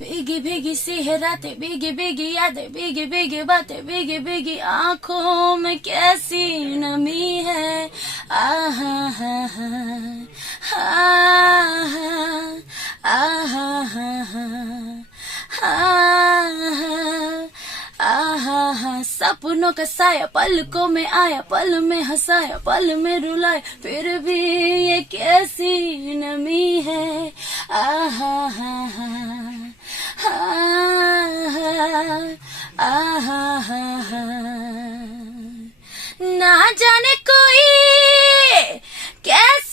भीगी भीगी सी है रातें, भीगी भीगी यादें, भीगी भीगी बातें, भीगी भीगी आंखों में कैसी नमी है। आहा हा हा आहा आहा सपनों का साया पलकों में आया, पल में हंसाया, पल में रुलाया, फिर भी ये कैसी नमी है। आहा हा आहा ना जाने कोई कैसे